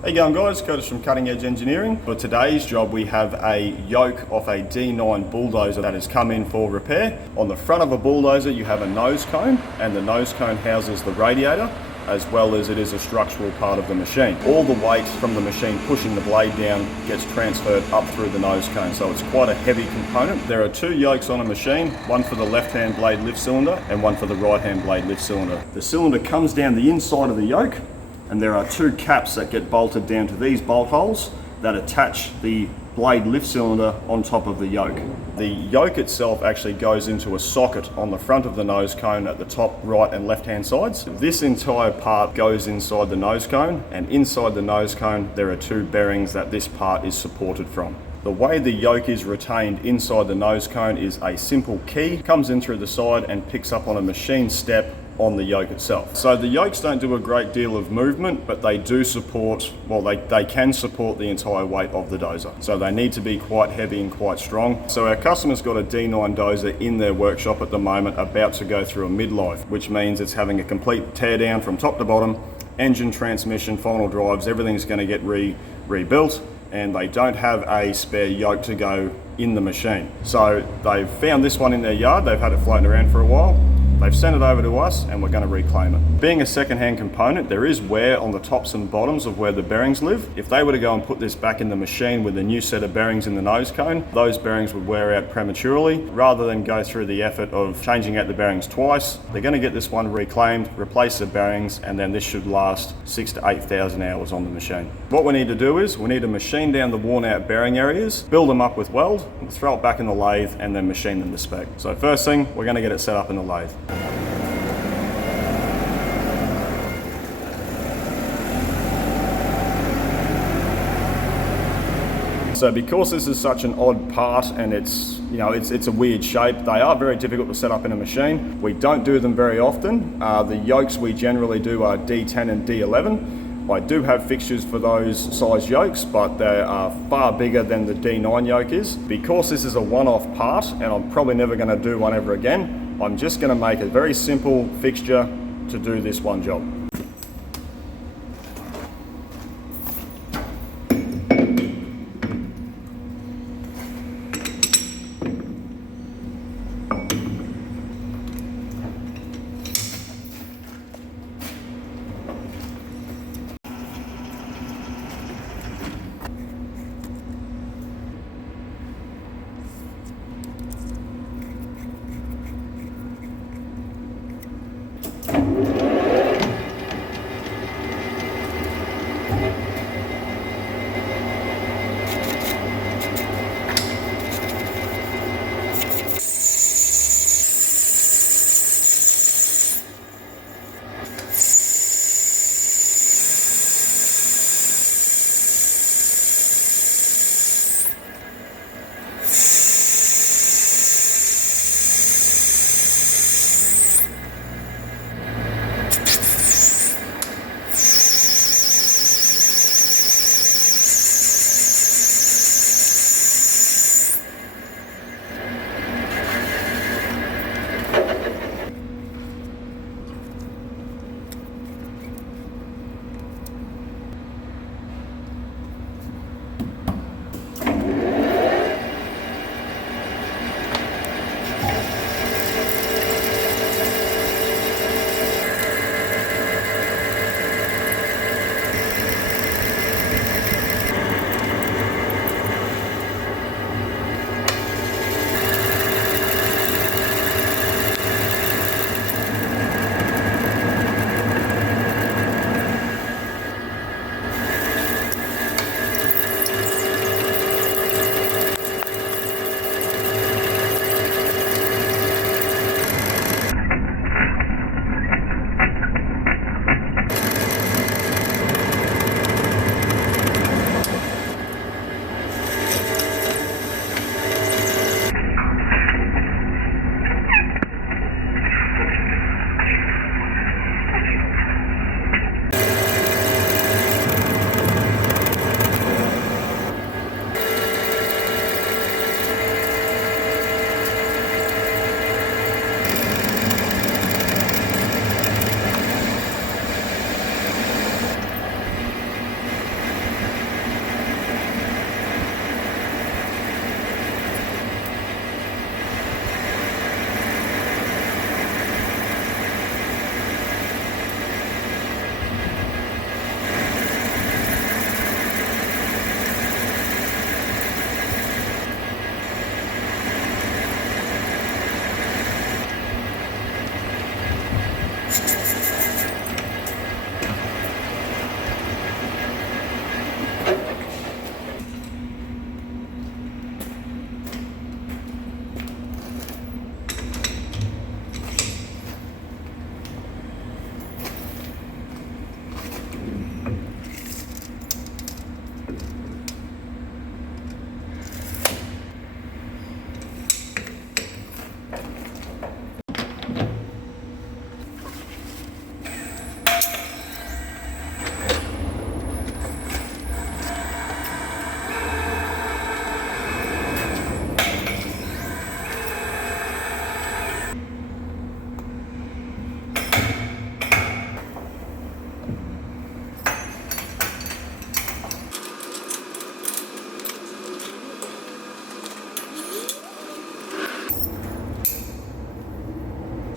How you going, guys? Curtis from Cutting Edge Engineering. For today's job we have a yoke off a D9 bulldozer that has come in for repair. On the front of a bulldozer you have a nose cone, and the nose cone houses the radiator, as well as it is a structural part of the machine. All the weight from the machine pushing the blade down gets transferred up through the nose cone, so it's quite a heavy component. There are two yokes on a machine, one for the left-hand blade lift cylinder and one for the right-hand blade lift cylinder. The cylinder comes down the inside of the yoke, and there are two caps that get bolted down to these bolt holes that attach the blade lift cylinder on top of the yoke. The yoke itself actually goes into a socket on the front of the nose cone at the top right and left hand sides. This entire part goes inside the nose cone, and inside the nose cone there are two bearings that this part is supported from. The way the yoke is retained inside the nose cone is a simple key, comes in through the side and picks up on a machine step on the yoke itself. So the yokes don't do a great deal of movement, but they do support, well, they can support the entire weight of the dozer. So they need to be quite heavy and quite strong. So our customer's got a D9 dozer in their workshop at the moment, about to go through a midlife, which means it's having a complete tear down from top to bottom. Engine, transmission, final drives, everything's going to get rebuilt, and they don't have a spare yoke to go in the machine. So they've found this one in their yard, they've had it floating around for a while. They've sent it over to us and we're going to reclaim it. Being a second-hand component, there is wear on the tops and bottoms of where the bearings live. If they were to go and put this back in the machine with a new set of bearings in the nose cone, those bearings would wear out prematurely. Rather than go through the effort of changing out the bearings twice, they're going to get this one reclaimed, replace the bearings, and then this should last 6,000 to 8,000 hours on the machine. What we need to do is we need to machine down the worn out bearing areas, build them up with weld, throw it back in the lathe, and then machine them to spec. So first thing, we're going to get it set up in the lathe. So because this is such an odd part and it's a weird shape, they are very difficult to set up in a machine. We don't do them very often. The yokes we generally do are D10 and D11. I do have fixtures for those size yokes, but they are far bigger than the D9 yoke is. Because this is a one-off part and I'm probably never going to do one ever again, I'm just going to make a very simple fixture to do this one job.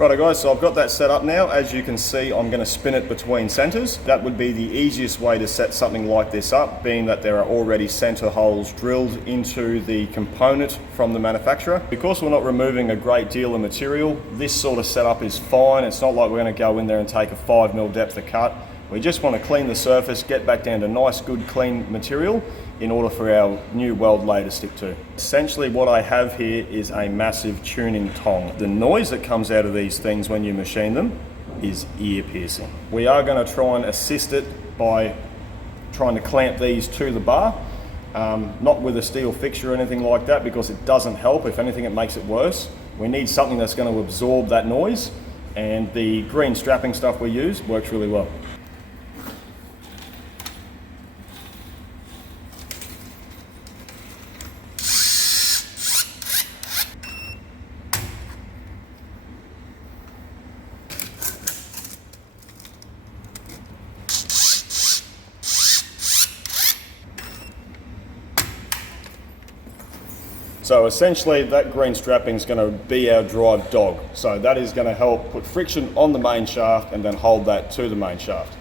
Righto guys, so I've got that set up now. As you can see, I'm going to spin it between centers. That would be the easiest way to set something like this up, being that there are already center holes drilled into the component from the manufacturer. Because we're not removing a great deal of material, this sort of setup is fine. It's not like we're going to go in there and take a 5mm depth of cut. We just want to clean the surface, get back down to nice, good, clean material in order for our new weld lay to stick to. Essentially what I have here is a massive tuning tong. The noise that comes out of these things when you machine them is ear piercing. We are going to try and assist it by trying to clamp these to the bar, not with a steel fixture or anything like that, because it doesn't help. If anything, it makes it worse. We need something that's going to absorb that noise, and the green strapping stuff we use works really well. So essentially that green strapping is going to be our drive dog. So that is going to help put friction on the main shaft and then hold that to the main shaft.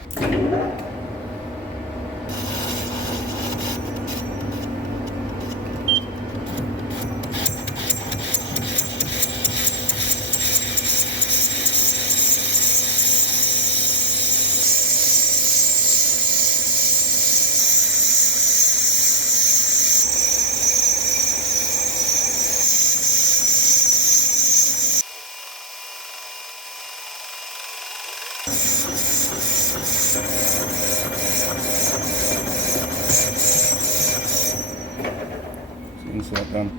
Insert done.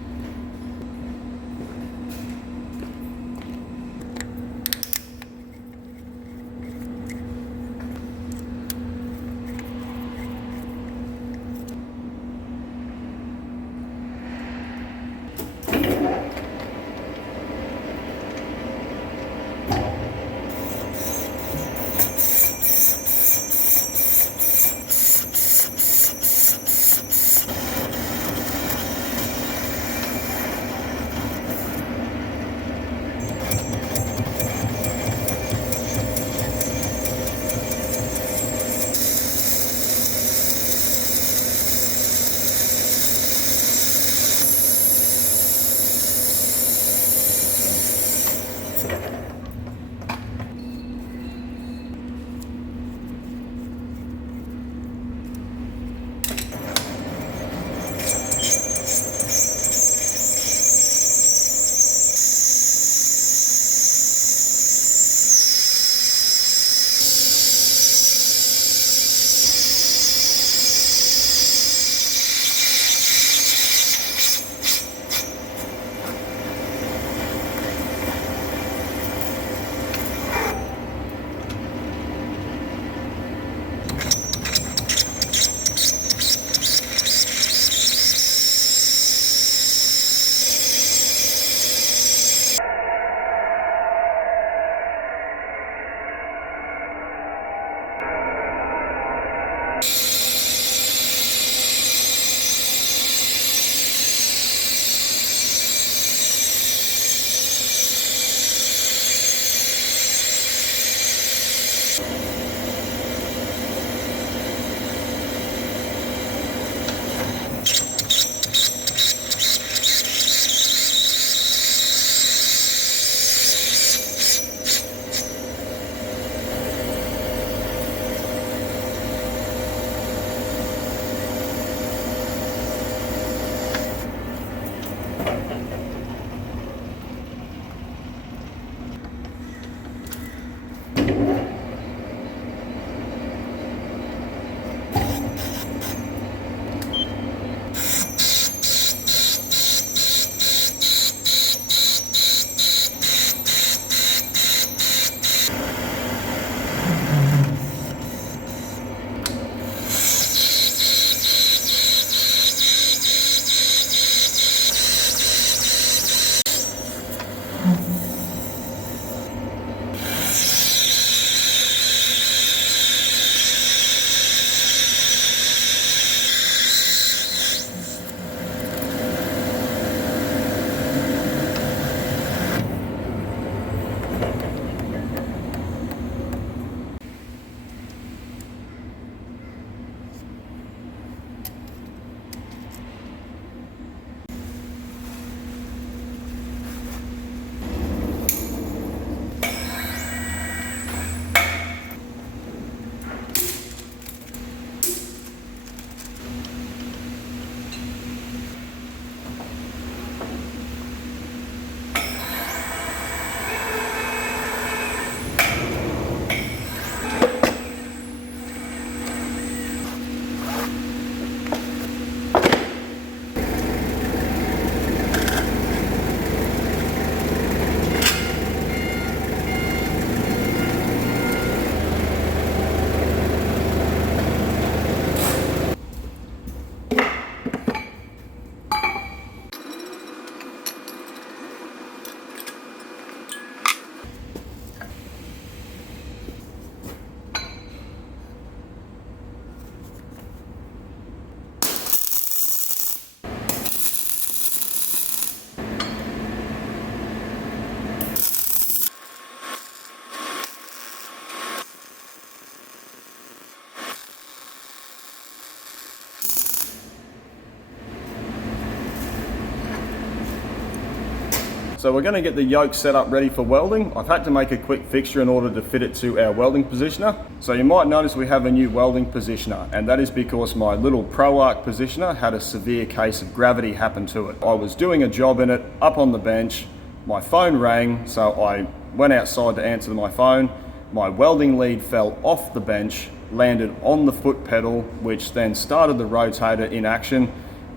So we're going to get the yoke set up ready for welding. I've had to make a quick fixture in order to fit it to our welding positioner. So you might notice we have a new welding positioner, and that is because my little ProArc positioner had a severe case of gravity happen to it. I was doing a job in it up on the bench, my phone rang, so I went outside to answer my phone. My welding lead fell off the bench, landed on the foot pedal, which then started the rotator in action,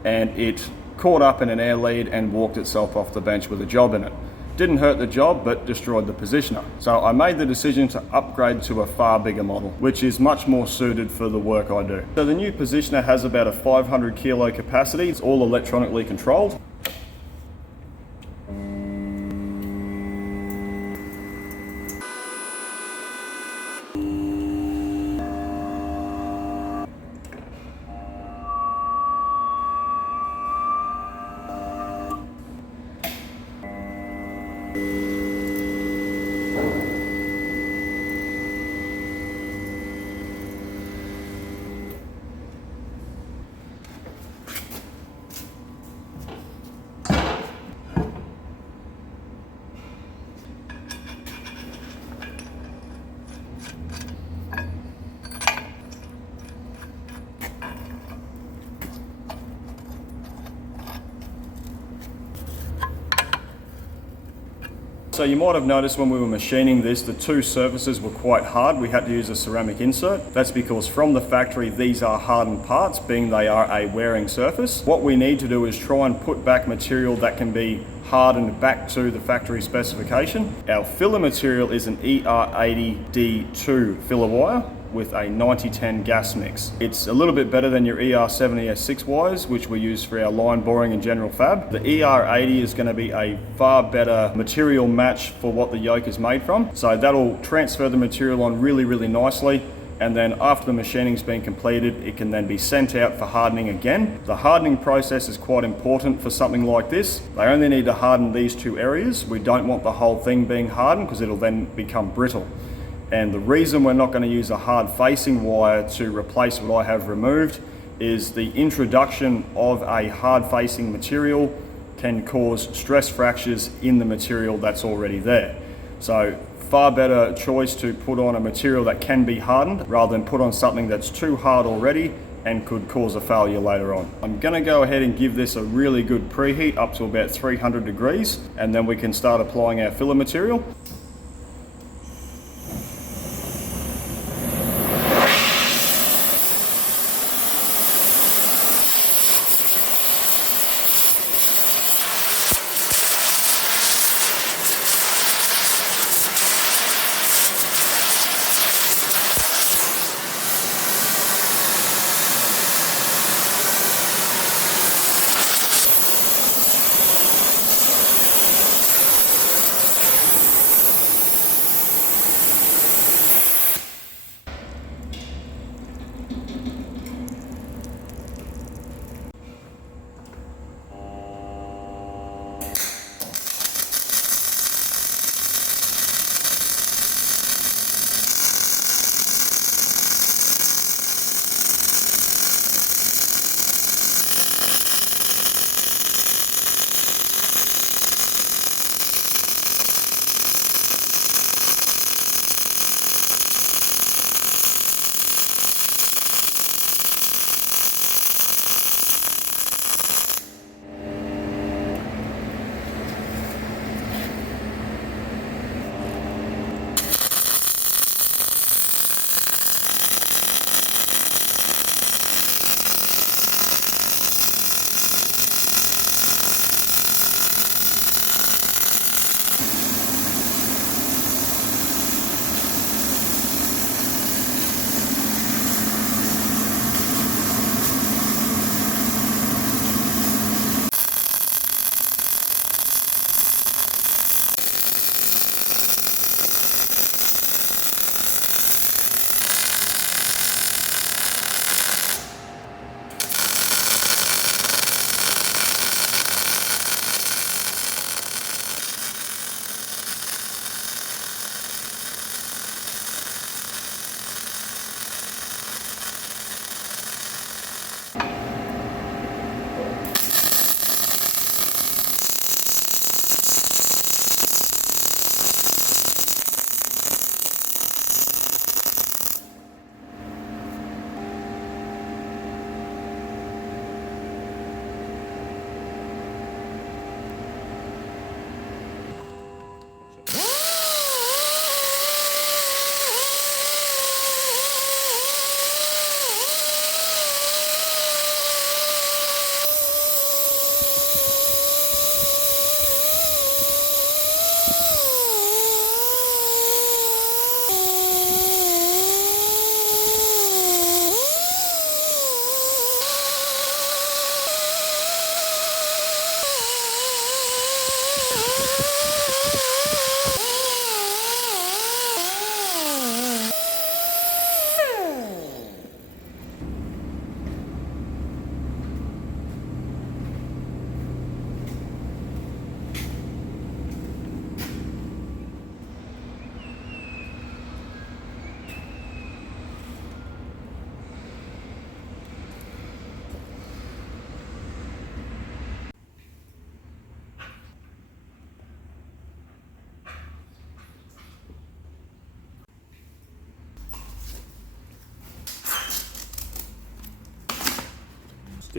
and it caught up in an air lead and walked itself off the bench with a job in it. Didn't hurt the job, but destroyed the positioner. So I made the decision to upgrade to a far bigger model, which is much more suited for the work I do. So the new positioner has about a 500 kilo capacity. It's all electronically controlled. So you might have noticed when we were machining this, the two surfaces were quite hard. We had to use a ceramic insert. That's because from the factory, these are hardened parts, being they are a wearing surface. What we need to do is try and put back material that can be hardened back to the factory specification. Our filler material is an ER80D2 filler wire with a 90-10 gas mix. It's a little bit better than your ER70 S6 wires, which we use for our line boring and general fab. The ER80 is going to be a far better material match for what the yoke is made from. So that'll transfer the material on really, really nicely. And then after the machining's been completed, it can then be sent out for hardening again. The hardening process is quite important for something like this. They only need to harden these two areas. We don't want the whole thing being hardened because it'll then become brittle. And the reason we're not going to use a hard facing wire to replace what I have removed is the introduction of a hard facing material can cause stress fractures in the material that's already there. So far better choice to put on a material that can be hardened rather than put on something that's too hard already and could cause a failure later on. I'm going to go ahead and give this a really good preheat up to about 300 degrees, and then we can start applying our filler material.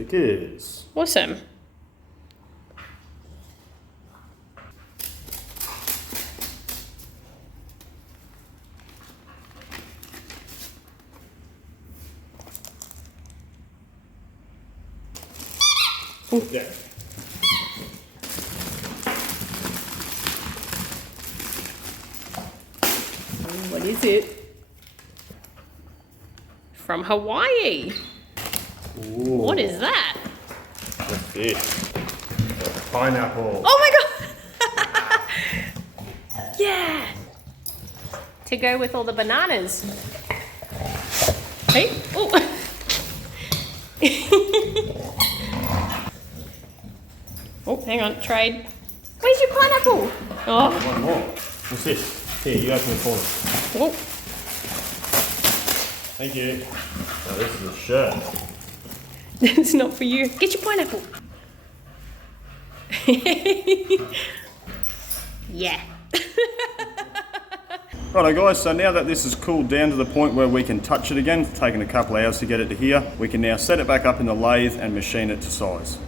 stickers. Awesome. Yeah. What is it? From Hawaii. Ooh. What is that? What's this? Pineapple. Oh my god! Yeah! To go with all the bananas. Hey, oh. Oh, hang on, trade. Where's your pineapple? Oh, One more. What's this? Here, you open it for me. oh. Thank you. Now this is a shirt. It's not for you. Get your pineapple. Yeah. Righto guys, so now that this has cooled down to the point where we can touch it again, it's taken a couple of hours to get it to here, we can now set it back up in the lathe and machine it to size.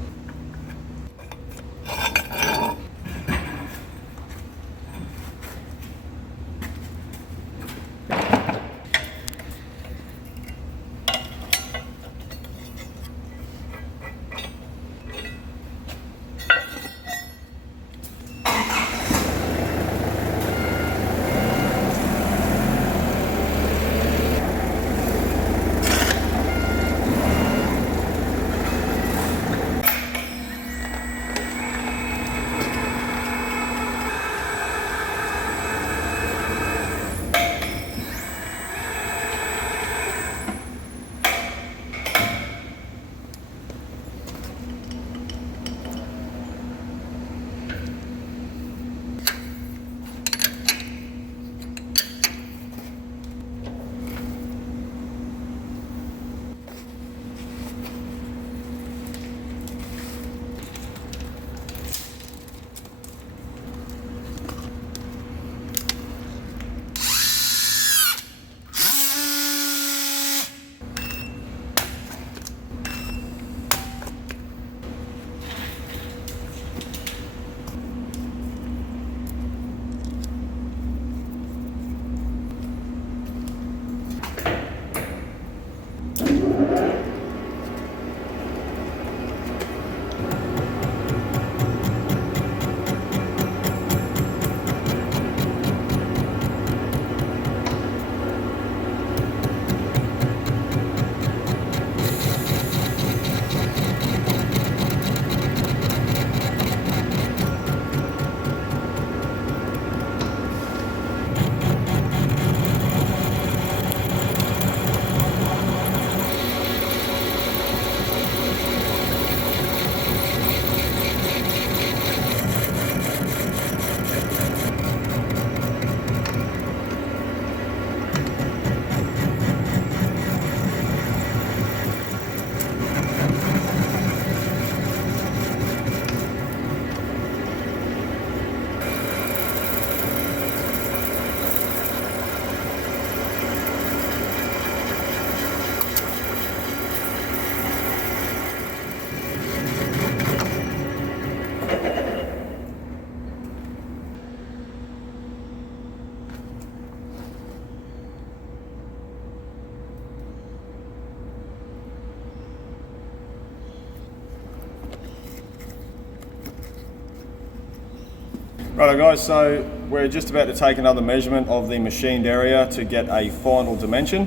Righto guys, so we're just about to take another measurement of the machined area to get a final dimension.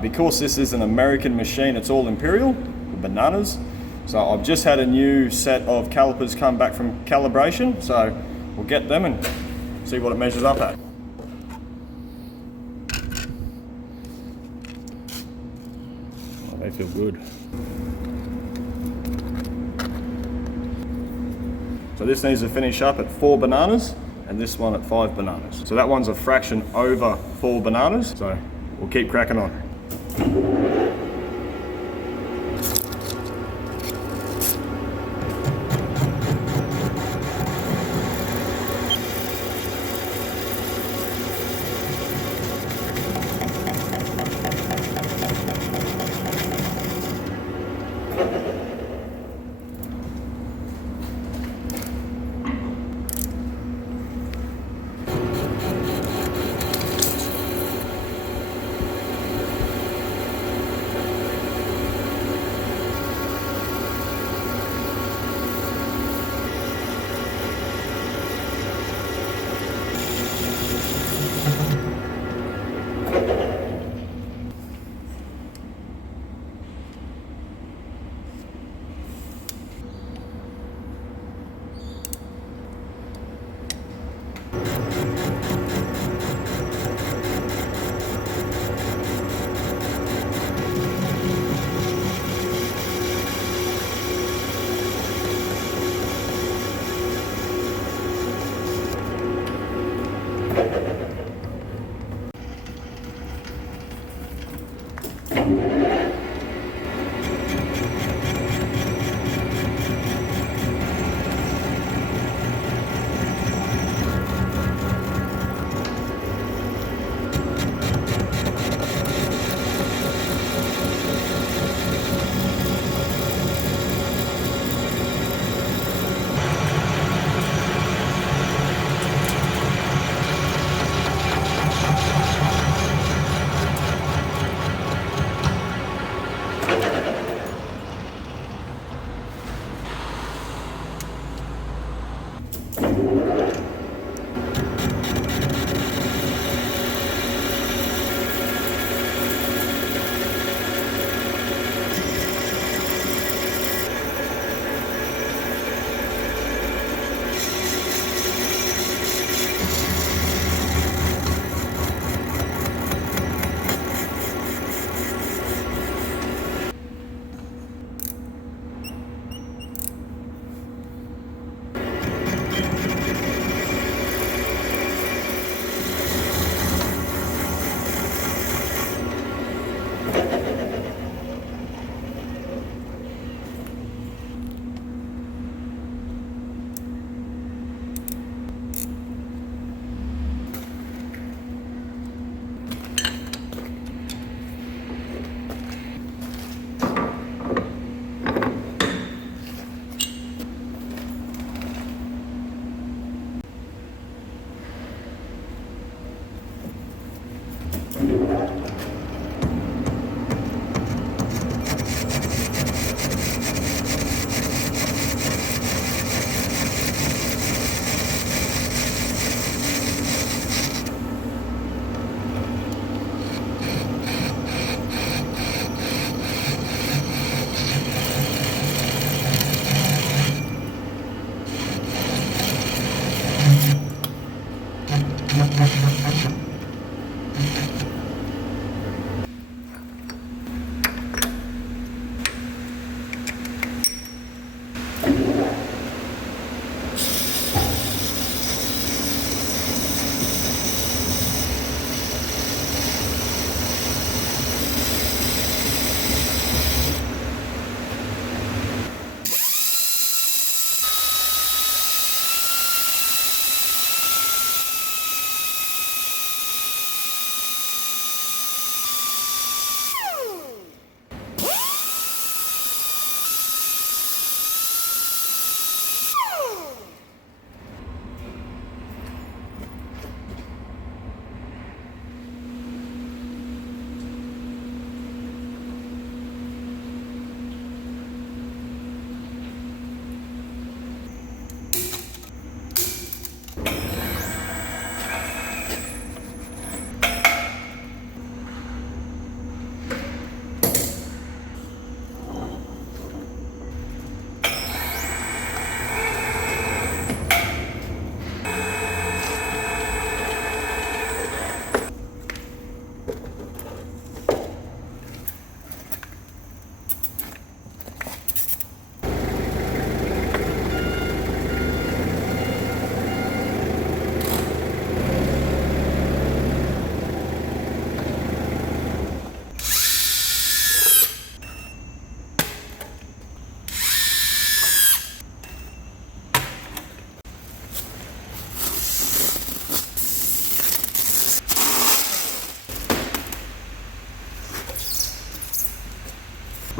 Because this is an American machine, it's all imperial, bananas. So I've just had a new set of calipers come back from calibration, so we'll get them and see what it measures up at. Oh, they feel good. So this needs to finish up at 4 bananas and this one at 5 bananas. So that one's a fraction over 4 bananas. So we'll keep cracking on.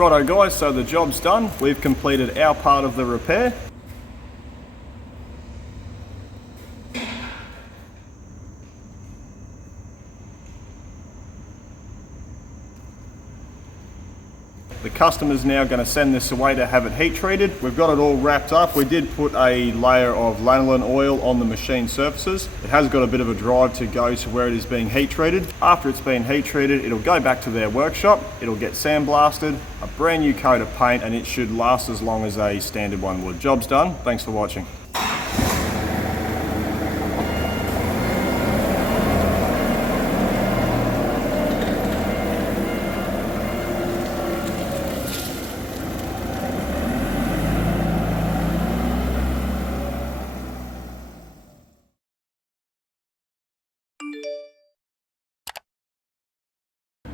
Righto guys, so the job's done. We've completed our part of the repair. The customer's now going to send this away to have it heat treated. We've got it all wrapped up. We did put a layer of lanolin oil on the machine surfaces. It has got a bit of a drive to go to where it is being heat treated. After it's been heat treated, it'll go back to their workshop. It'll get sandblasted, a brand new coat of paint, and it should last as long as a standard one would. Job's done. Thanks for watching.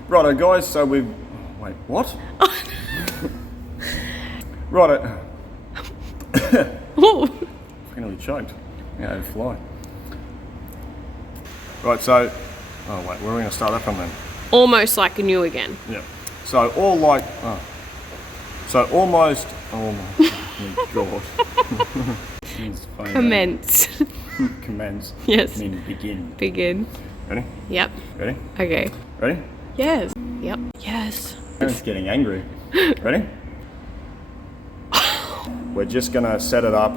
Righto guys, so we've Wait, what? Right. Ooh. I nearly choked. Yeah, it'd fly. Right, so... Oh, wait, where are we going to start that from then? Almost like new again. Yeah. So, all like... Oh. So, almost... Oh, my God. It's funny, Commence. Commence. Yes. I mean, begin. Begin. Ready? Yep. Ready? Okay. Ready? Yes. Yep. Yes. It's getting angry. Ready? We're just going to set it up.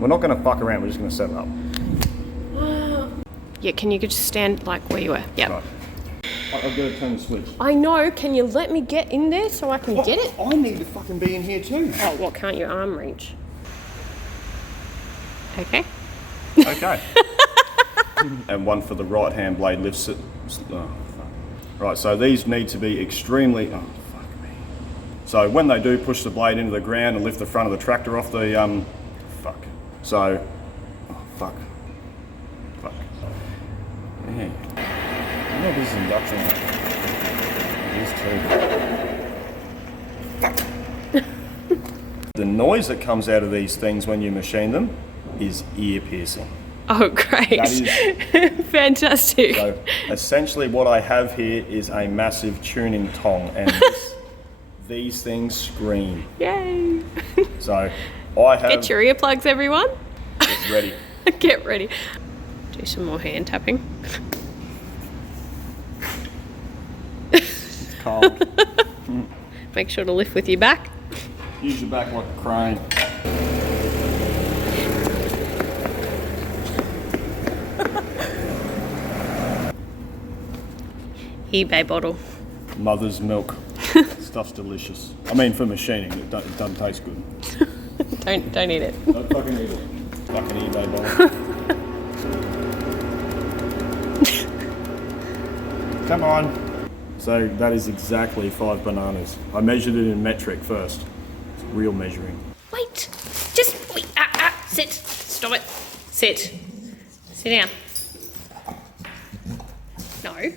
We're not going to fuck around, we're just going to set it up. Yeah, can you just stand like where you were? Yep. Right. I've got to turn the switch. I know. Can you let me get in there so I can get it? I need to fucking be in here too. Oh, what can't your arm reach? Okay. Okay. And one for the right hand blade lifts it. Oh, fuck. Right, so these need to be extremely... Oh, fuck me. So when they do push the blade into the ground and lift the front of the tractor off the... Fuck. So... Oh, fuck. Fuck. Yeah. I know this is induction. It is too. The noise that comes out of these things when you machine them is ear piercing. Oh, great. That is... Fantastic. So essentially what I have here is a massive tuning tong, and these things scream. Yay. So I have... Get your earplugs, everyone. Get ready. Get ready. Do some more hand tapping. It's cold. Make sure to lift with your back. Use your back like a crane. eBay bottle. Mother's milk. Stuff's delicious. I mean, for machining, it doesn't taste good. Don't eat it. Don't fucking eat it. Fucking eBay bottle. Come on. So that is exactly 5 bananas. I measured it in metric first. It's real measuring. Wait. Just wait. Sit. Stop it. Sit. Sit down. No.